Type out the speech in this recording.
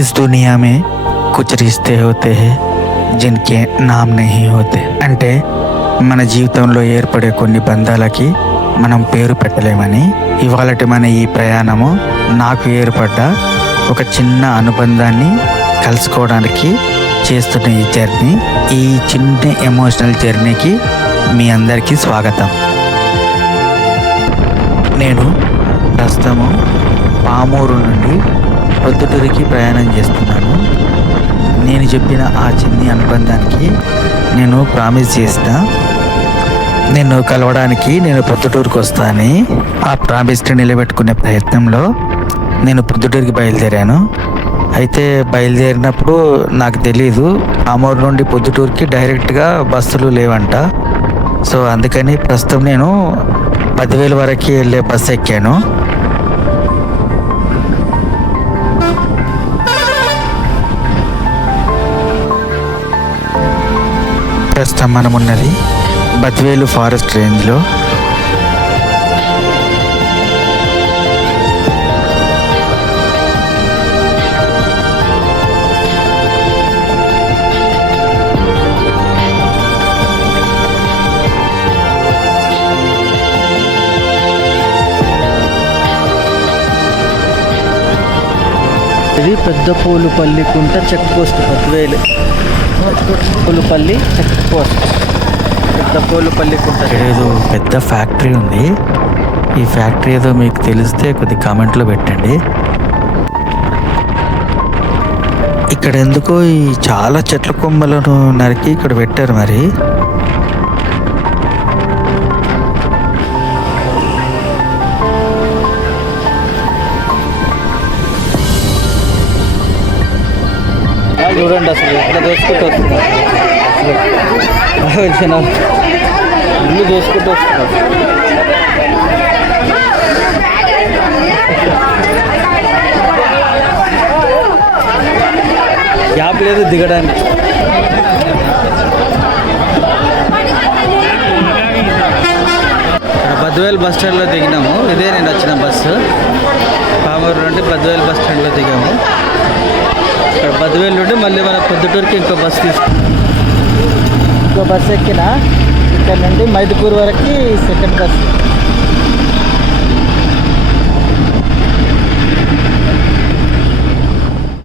इस दुनिया में कुछ रिश्ते होते हैं जिनके नाम नहीं होते అంటే మన జీవితంలో ఏర్పడే కొన్ని బంధాలకి మనం పేరు పెట్టలేమని ఇవాళటి మన ఈ ప్రయాణము నాకు ఏర్పడ్డ ఒక చిన్న అనుబంధాన్ని కలుసుకోవడానికి చేస్తున్న ఈ జర్నీ, ఈ చిన్న ఎమోషనల్ జర్నీకి మీ అందరికీ స్వాగతం. నేను ప్రస్తుతము పామూరు నుండి పొద్దుటూరికి ప్రయాణం చేస్తున్నాను. నేను చెప్పిన ఆ చిన్ని అనుబంధానికి నేను ప్రామిస్ చేసిన నిన్ను కలవడానికి నేను పొద్దుటూరుకు వస్తానని ఆ ప్రామిస్ని నిలబెట్టుకునే ప్రయత్నంలో నేను పొద్దుటూరికి బయలుదేరాను. అయితే బయలుదేరినప్పుడు నాకు తెలీదు పామూరు నుండి పొద్దుటూరుకి డైరెక్ట్గా బస్సులు లేవంట. సో అందుకని ప్రస్తుతం నేను 10,000 వరకు వెళ్ళే బస్సు ఎక్కాను. ప్రస్తుతం మనం ఉన్నది బద్వేలు ఫారెస్ట్ రేంజ్లో. ఇది Peddapolupalli Kunta check post, Badvel Polupalli check post, Peddapolupalli Kunta. ఏదో పెద్ద ఫ్యాక్టరీ ఉంది. ఈ ఫ్యాక్టరీ ఏదో మీకు తెలిస్తే కొద్ది కామెంట్లో పెట్టండి. ఇక్కడ ఎందుకో ఈ చాలా చెట్ల కొమ్మలను నరికి ఇక్కడ పెట్టారు. మరి చూడండి అసలు ఎట్లా దోసుకుంటూ వస్తున్నారు, ఇల్లు దోసుకుంటూ వస్తున్నారు. గ్యాప్ లేదు దిగడానికి. బద్వేలు బస్ స్టాండ్లో దిగినాము. ఇదే నేను వచ్చిన బస్సు. పామూరు నుండి బద్వేలు బస్ స్టాండ్లో దిగాము. ఇక్కడ బద్వేలు నుండి మళ్ళీ మన పొద్దుటూరుకి ఇంకో బస్సు ఇంకో బస్సు ఎక్కిన. ఇక్కడ నుండి మైదుకూరు వరకు సెకండ్ బస్సు.